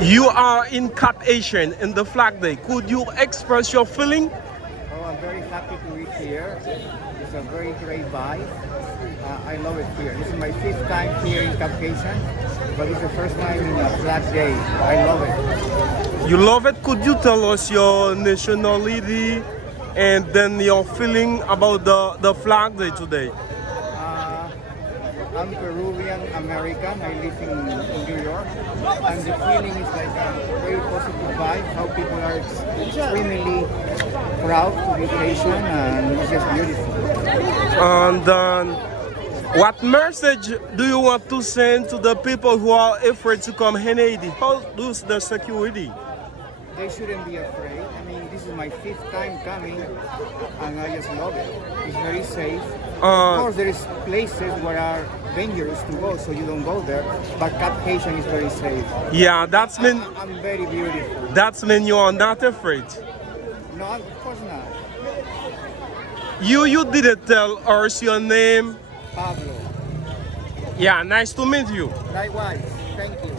You are in Cap Asian in the Flag Day. Could you express your feeling? Oh, I'm very happy to be here. It's a very great vibe. I love it here. This is my fifth time here in Caucasian, but it's the first time in a Flag Day. I love it. You love it? Could you tell us your nationality and then your feeling about the Flag Day today? I'm Peruvian American. I live in New York, and the feeling is like a very positive vibe. How people are extremely proud to be Asian, and it's just beautiful. And what message do you want to send to the people who are afraid to come in Haiti? How does the security? They shouldn't be afraid. I mean, this is my fifth time coming, and I just love it. It's very safe. Of course, there is places where are dangerous to go, so you don't go there. But Cap Haitian is very safe. Yeah, that's mean. I'm very beautiful. That's mean you are not afraid. No, of course not. You didn't tell us your name. Pablo. Yeah, nice to meet you. Likewise. Thank you.